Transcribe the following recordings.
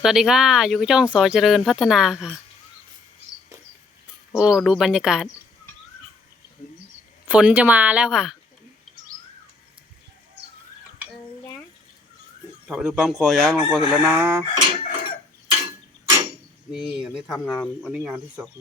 สวัสดีค่ะ อยู่กับช่องสอเจริญพัฒนาค่ะ โอ้ ดูบรรยากาศ ฝนจะมาแล้วค่ะพาไปดูปั๊มคอยางปั๊มคอเสร็จแล้วนะ นี่อันนี้ทำงานวันนี้งานที่สอง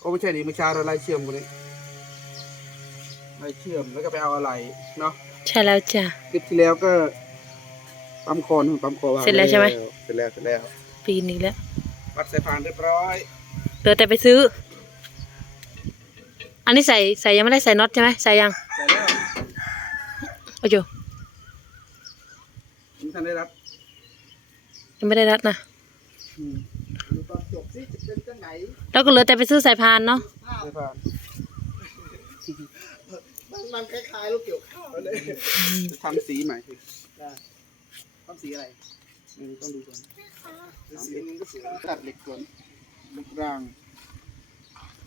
ก็ไม่ใช่ดิเมื่อเช้าเราไล่เชื่อมวันนี้ไล่เชื่อมแล้วก็ไปเอาอะไรเนาะใช่แล้วจ้ะ คลิปที่แล้วก็ ปั๊มคอนู่นปั๊มคอวางเสร็จแล้วใช่ไหม เสร็จแล้วเสร็จแล้วปีนี้แล้ววัดสายพานเรียบร้อยเหลือแต่ไปซื้อ อันนี้ใส่ใส่ยังไม่ได้ใส่น็อตใช่ไหมใส่ยังเสร็จแล้วโอ้โยนี่ท่านได้รับยังไม่ได้รัดนะอืมดูตอนจบสิจะเป็นจังไหนแล้วก็เหลือแต่ไปซื้อสายพานเนาะสายพานมันมันคล้ายๆลูกเกี่ยวข้าวเลยทำสีใหม่สิได้ ทำสีอะไรอืมต้องดูก่อนสีนี้ก็สวยตัดเหล็กก่อนลูกราง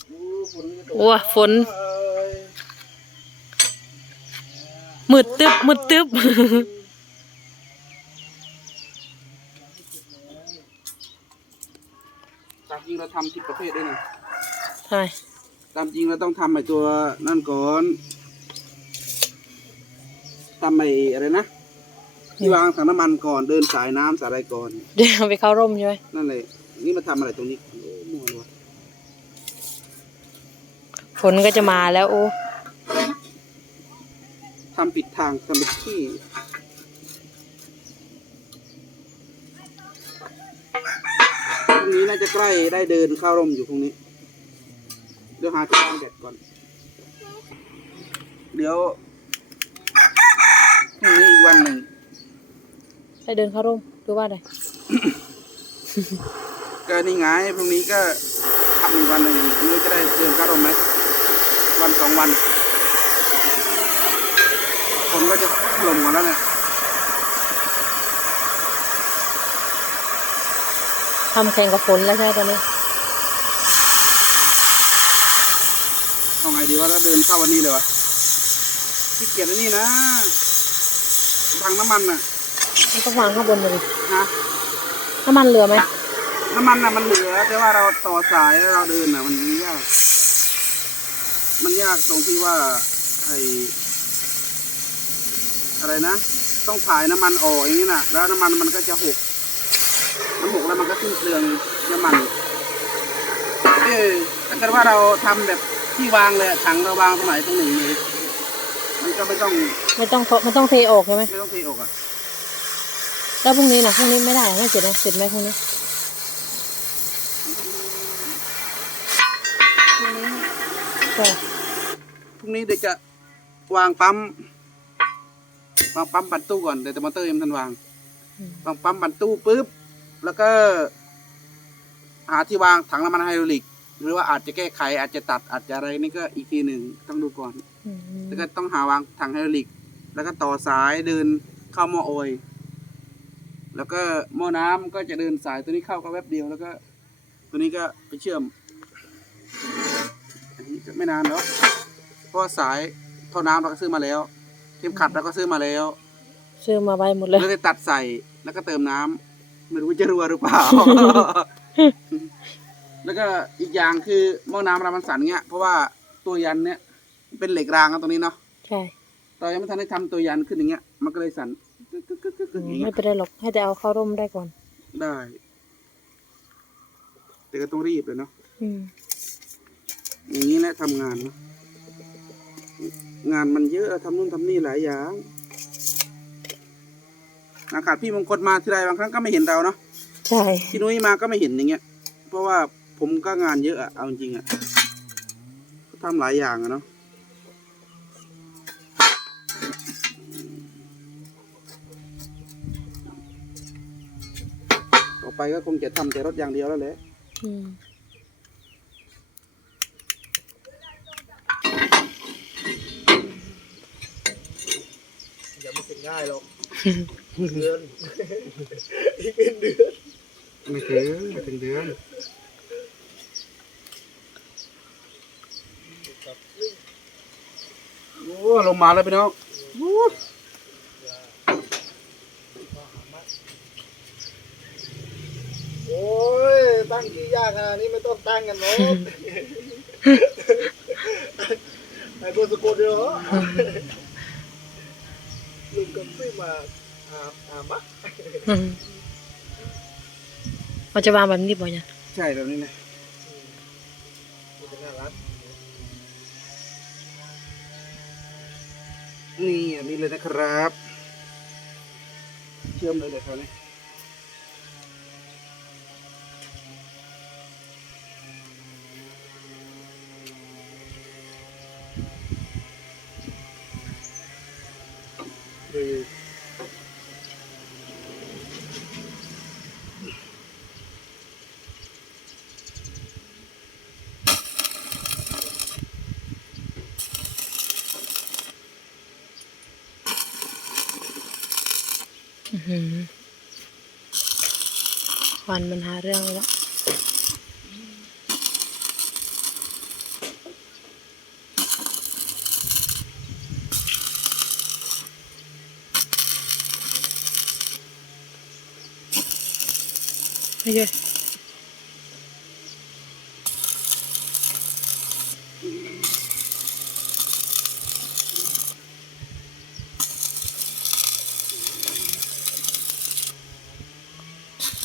โอ้ฝนจะตกโอ้ฝน เอ้ยมืดตึบมืดตึบ ตามจริงเราทำผิดประเภทด้วยนะใช่ตามจริงเราต้องทำไอ้ตัวนั่นก่อนทำไอ้อะไรนะ ที่วางถังน้ำมันก่อนเดินสายน้ำสายอะไรก่อน เดี๋ยวไปเข้าร่มใช่ไหมนั่นเลยนี่มาทำอะไรตรงนี้โอ้มัวเลยวะฝนก็จะมาแล้วโอ้ทำผิดทางทำผิดที่พรุ่งนี้น่าจะใกล้ได้เดินเข้าร่มอยู่พรุ่งนี้ เดี๋ยวหาที่วางแดดก่อน เดี๋ยวพรุ่งนี้อีกวันหนึ่ง ได้เดินเข้าร่มหรือว่าอะไรก็นี่ไงพรุ่งนี้ก็ทำอีกวันหนึ่งไม่รู้จะได้เดินเข้าร่มไหมวันสองวันฝนก็จะถล่มกันแล้วเนี่ยทำแข่งกับฝนแล้วใช่ไหมตอนนี้เอาไงดีว่าถ้าเดินเข้าวันนี้เลยวะขี้เกียจอันนี่นะทางน้ำมันน่ะ มันต้องวางข้างบนเลยนะน้ำมันเหลือไหมน้ำมันน่ะมันเหลือ แต่ว่าเราต่อสายแล้วเราเดินน่ะมันยาก มันยากตรงที่ว่าไออะไรนะ ต้องถ่ายน้ำมันออกอย่างนี้น่ะ แล้วน้ำมันมันก็จะหกน้ำหกแล้วมันก็ขึ้นเปลืองน้ำมันเออถ้าเกิดว่าเราทำแบบที่วางเลยอะถังเราวางตรงไหนตรงหนึ่งเลยมันก็ไม่ต้อง ไม่ต้องไม่ต้องเทออกใช่ไหมไม่ต้องเทออกอะ แล้วพรุ่งนี้นะพรุ่งนี้ไม่ได้ไม่เสร็จนะเสร็จไหมพรุ่งนี้พรุ่งนี้ใช่พรุ่งนี้เดี๋ยวจะวางปั๊มวางปั๊มปั่นตู้ก่อนเดี๋ยวแต่มอเตอร์ยังไม่ทันวางอืมวางปั๊มปั่นตู้ปุ๊บแล้วก็ หาที่วางถังน้ำมันไฮดรอลิก หรือว่าอาจจะแก้ไข อาจจะตัดอาจจะอะไรนี่ก็อีกทีหนึ่งต้องดูก่อนอืมแล้วก็ต้องหาวางถังไฮดรอลิก แล้วก็ต่อสายเดินเข้าหม้อโอย แล้วก็หม้อน้ำก็จะเดินสายตัวนี้เข้าก็แวบเดียวแล้วก็ ตัวนี้ก็ไปเชื่อม อันนี้ก็ไม่นานแล้วเพราะว่าสายท่อน้ำเราก็ซื้อมาแล้วเข็มขัดเราก็ซื้อมาแล้วซื้อมาไว้หมดเลยแล้วได้ตัดใส่แล้วก็เติมน้ำไม่รู้จะรั่วหรือเปล่า แล้วก็อีกอย่างคือหม้อน้ำเรามันสั่นเงี้ย เพราะว่าตัวยันเนี้ยเป็นเหล็กรางอะตรงนี้เนาะใช่เรายังไม่ทันได้ทำตัวยันขึ้นอย่างเงี้ย มันก็เลยสั่น อย่างไม่เงี้ยเป็นไรหรอกให้แต่เอาเข้าร่มได้ก่อน ได้ แต่ก็ต้องรีบเลยเนาะ อืมอย่างนี้แหละทำงานนะงานมันเยอะทำนู่นทำนี่หลายอย่างอากาศพี่มงคลมาทีไรบางครั้งก็ไม่เห็นเราเนาะใช่ พี่นุ้ยมาก็ไม่เห็นอย่างเงี้ย เพราะว่าผมก็งานเยอะอะเอาจริงๆอะก็ทำหลายอย่างอะเนาะ ก็คงจะทำแต่รถอย่างเดียวแล้วแหละอืมอย่าไม่เสร็จง่ายหรอก เดือน อีกเป็นเดือนไม่ถึงไม่ถึงเดือนโอ้ลงมาแล้วพี่น้องโอ้ โอ้ย ตั้ งที่ยากขนาดนี้ไม่ต้องตั้งกันเนาะไอ้คนสะกดเดียวเหรอลุงกับไม่มาอาบอาบมะอืมมันจะวางแบบนี้บ่เนี่ยใช่แบบนี้เลยมันจะน่ารักนี่อันนี้เลยนะครับ เชื่อมเลยเลยครับนี่ ควันมันหาเรื่องแล้วไม่ใช่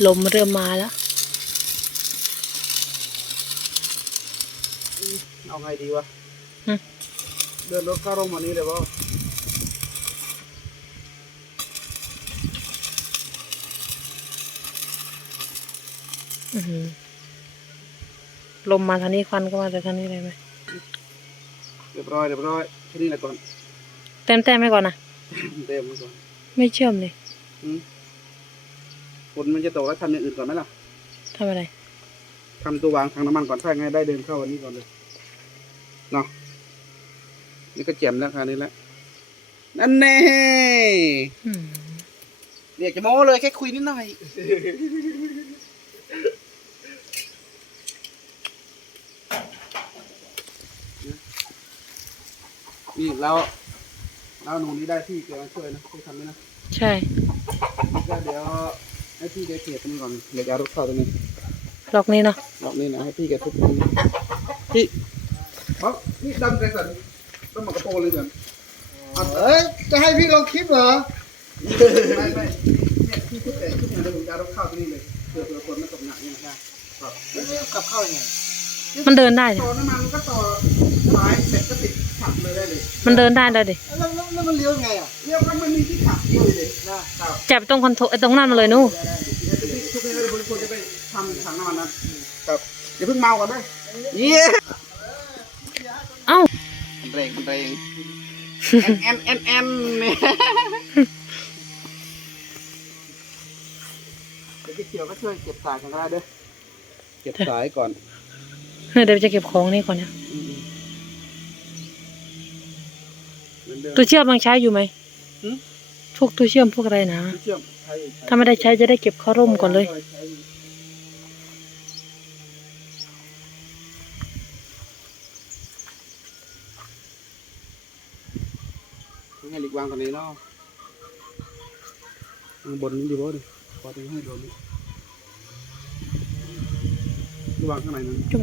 ลมเริ่มมาแล้ว เอาไงดีวะอืมเดินรถเข้าร่มวันนี้เลยป่ะอื้อหือลมมาทางนี้ควันก็มาจากทางนี้เลยไหมเรียบร้อยเรียบร้อยแค่นี้แหละก่อนเต็มแต้มไว้ก่อนนะเต็มไว้ก่อนไม่เชื่อมเลยอืมฝ นมันจะตกแล้วทำอย่างอื่นก่อนไหมล่ะทำอะไรทำตัววางทางน้ำมันก่อนถ้าไงได้เดินเข้าวันนี้ก่อนเลยเนาะนี่ก็เจ็มแล้วคราวนี้แล้วนั่นแน่อืมเรียกจะโม้เลยแค่คุยนิดหน่อยนี่แล้วแล้วหนูนี่ได้พี่แกมาช่วยนะช่วยทำด้วยนะ ใช่นี่ก็เดี๋ยว ให้พี่แกเกลียดตรงนี้ก่อนเดี๋ยวจะเอารถเข้าตรงนี้ล็อกนี้เนาะรอบนี้นะให้พี่แกทุบตรงนี้พี่เพราะนี่ดำใจสั่นต้องมากระโปรงเลยเหมือนเอ้ยจะให้พี่ลองคลิปเหรอไม่ไม่เนี่ยพี่ทุบแต่ทุบอย่างเดียวผมจะเอารถเข้าตรงนี้เลยเผื่อเผื่อคนไม่ตกหนักเนี่ยนะครับแล้วกลับเข้ายังไง มันเดินได้เนี่ยต่อน้ำมันก็ต่อสายเสร็จก็ติดขับเลยได้เลยมันเดินได้แล้วดิแล้วแล้วแล้วมันเลี้ยวยังไงอะเรียกว่ามันมีที่ขับเดียวเลยนะครับจับตรงคอนโทรลไอ้ตรงนั้นมาเลยนู่นเดี๋ยวพี่ทุบให้เลยบริโภคจะไปทำถังน้ำมันนะครับอย่าเพิ่งเมาก่อนนะเย้เอ้าเร่งเร่งแอนแอนแอนแอนเนี่ยเดี๋ยวพี่เขียวก็ช่วยเก็บสายกันก็ได้เด้อเก็บสายก่อน เดี๋ยวจะเก็บของนี่ก่อนเนี่ยเหมือนเดิมตัวเชื่อมยังใช้อยู่ไหมหืมพวกตัวเชื่อมพวกอะไรนะเชื่อมใช้ถ้าไม่ได้ใช้จะได้เก็บเข้าร่มก่อนเลยให้หลีกวางก่อนนี้เนาะข้างบนนี้ดีบ่ดิพอถึงให้โดนนี่วางข้างในนั้นจุ๊บ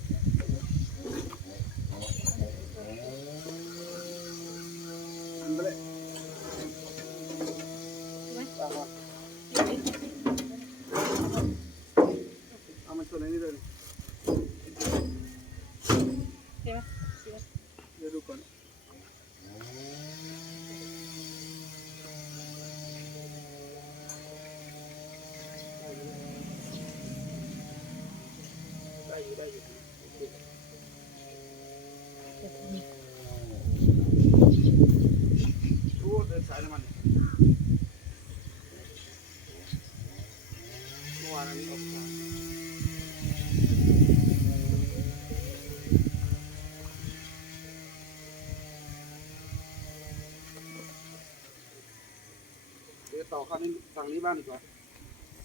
ต่อข้างนี้ฝั่งนี้บ้างดีกว่า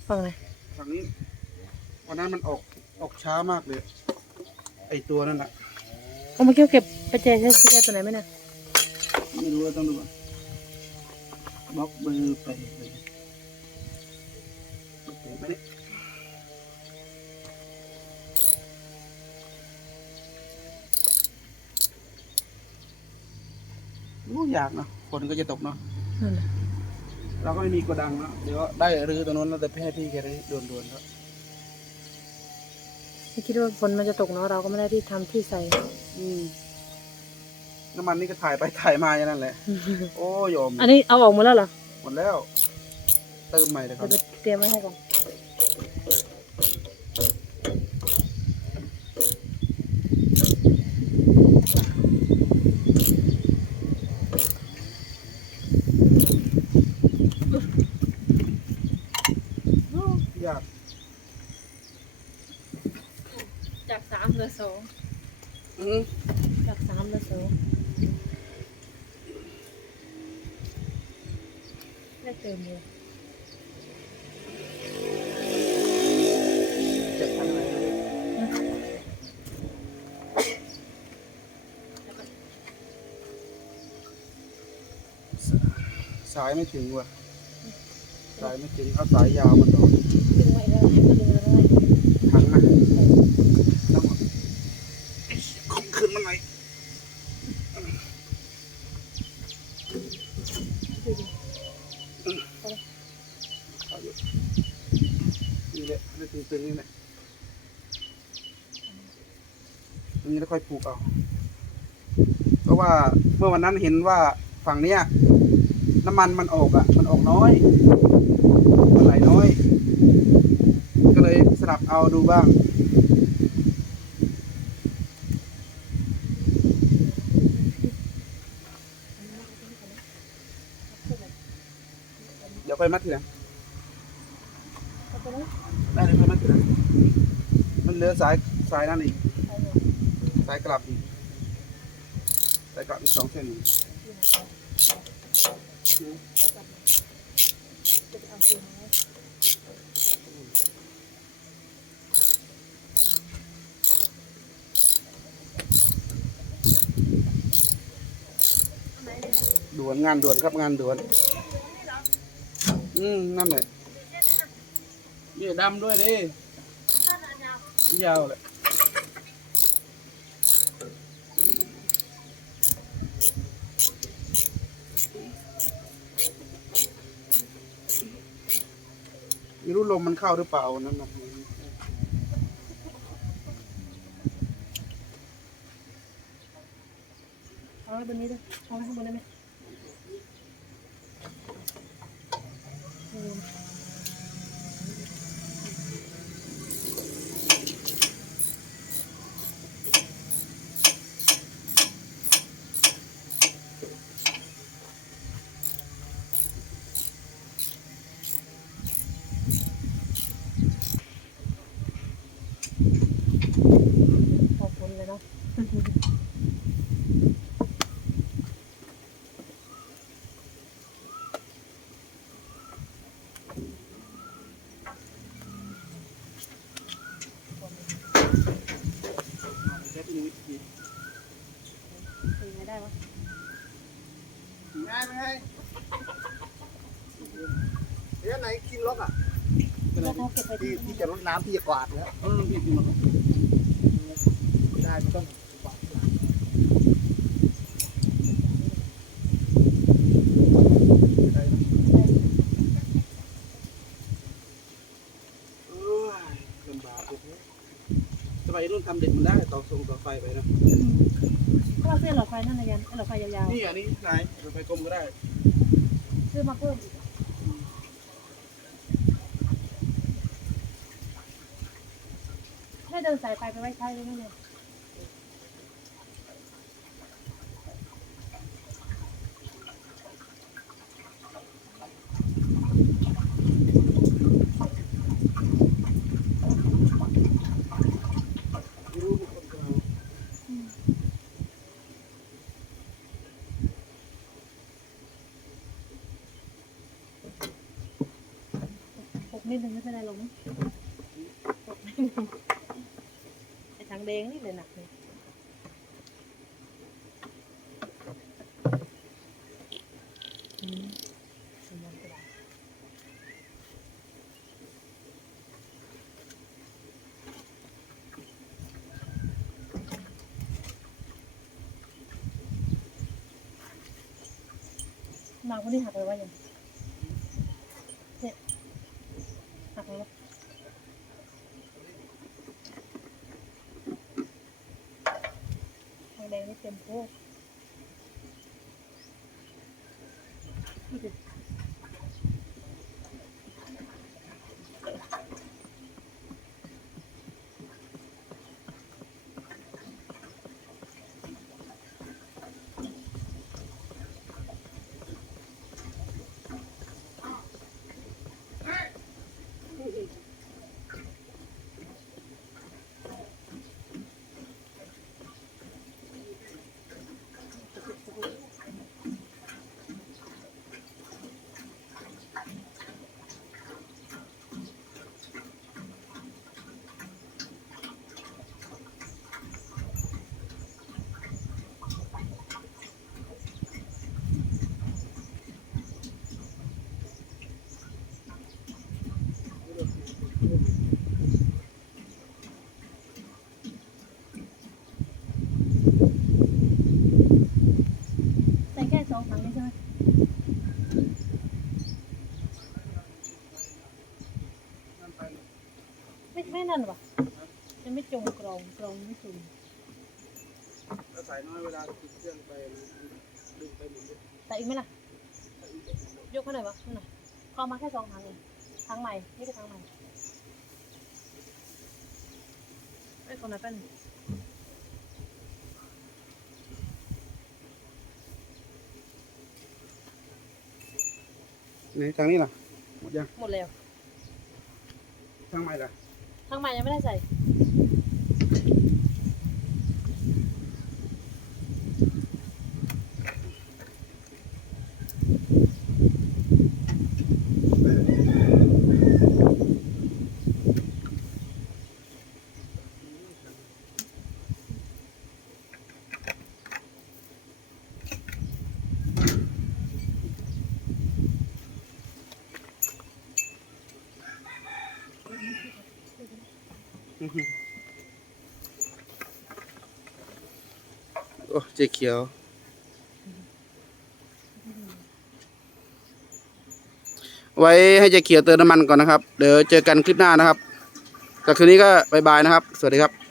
ฝั่งไหนฝั่งนี้วันนั้นมันออก ออกช้ามากเลย ไอตัวนั่นแหละเอามาเกี่ยวเก็บไปแจกให้ซื้อได้ตัวไหนไหมนะไม่รู้ว่าต้องดูก่อนบล็อกเบอร์ไปเลยเห็นไหมเนี่ยรู้อยากเนอะฝนก็จะตกเนาะนั่นน่ะ เราก็ไม่มีกระดังเนอะเดี๋ยวได้รื้อตัวนู้นแล้วแต่แพทย์พี่แกรื้อด่วนๆครับ ไม่คิดว่าฝนมันจะตกเนาะเราก็ไม่ได้ที่ทำที่ใส่ อืมน้ำมันนี่ก็ถ่ายไปถ่ายมาอย่างนั้นแหละ โอ้ยอมอันนี้เอาออกหมดแล้วเหรอหมดแล้ว เติมใหม่เลยคเดี๋รัยวบไปเตรียมไว้ให้ก่อน อยาก จากสามเหลือสอง อืม จากสามเหลือสอง ได้เติมเลยจะทำอะไรสายไม่ถึงว่ะสายไม่ถึงเอาสายยาวมาต่อดึงไว้แล้วดึงไว้แล้ว ถังนะต้องคมขึ้นมันไหนอยเอาอยู่นี่ แหละไม่ตึงๆนี่แหละตรงนี้แล้วค่อยผูกเอาเพราะว่าเมื่อวันนั้นเห็นว่าฝั่งเนี้ยน้ำมันมันออกอะ มันออกน้อยมันไหลน้อย ก็เลยสลับเอาดูบ้างเดี๋ยวค่อยมัดทีหลัง ได้เดี๋ยวค่อยมัดทีหลังมันเหลือสายสายนั่นอีกสายกลับอีกสายกลับอีกสองเส้นอีกด่วนงานด่วนครับงานด่วน อืมนั่นแหละีดำด้วยดิยาวเลยไม่รู้ลมมันเข้าหรือเปล่านั่นนะเอาไว้บนนี้ด้วยเอาไว้ข้างบนได้ไหมอืม ขอบคุณเลยเนาะ เช็ดนิ้วอีกที เป็นไงได้วะ ง่าย ไหมให้เดี๋ยวไหนคิงล็อกอะเป็นไรแล้วเขาเก็บไปที่ที่ที่จะรดน้ำที่จะกวาดแล้วเออพี่พี่มันได้ไม่ต้องกวาดเอ้ยลำบากเลยสมัยรุ่นทำเด็กมันได้ต่อทรงต่อไฟไปนะ ก็เอาเส้นหลอดไฟนั่นนะยันไอ้หลอดไฟยาวนี่อันนี้ไหนต่อ ไปกลมก็ได้ ซื้อมาเพิ่มอีกให้เดินสายไฟไปไว้ใช้เลยไหมเนี่ย ไม่รู้บุคคลของเรา นิดนึงไม่เป็นไรหรอกมั้งไอ้ถังแดงนี่เลยหนักเลยมาษหนักวันนี้หักไปว่ายังเนี่ยหักไปแล้ว ทางแดงนี่เต็มโพกนี่ดิใส่แค่สองถังนี่ใช่ไหมไม่ไม่ นั่นหรอจะไม่จมกรองกรองไม่จมถ้าสายน้อยเวลาติดเครื่องไปมันดึงไปหมดเลยใส่อีกไหมล่ะ ยกมาหน่อยวะมาหน่อยเข้ามาแค่สองถังเองถังใหม่ นี่คือถังใหม่ไอ้ยคนไหนเป็นงไหนทางนี้ล่ะ หมดยัง หมดแล้วทางใหม่ล่ะ ข้างในยังไม่ได้ใส่ เจ๊เขียว ไว้ให้เจ๊เขียวเติมน้ำมันก่อนนะครับ เดี๋ยวเจอกันคลิปหน้านะครับจากคืนนี้ก็บายบายนะครับ สวัสดีครับ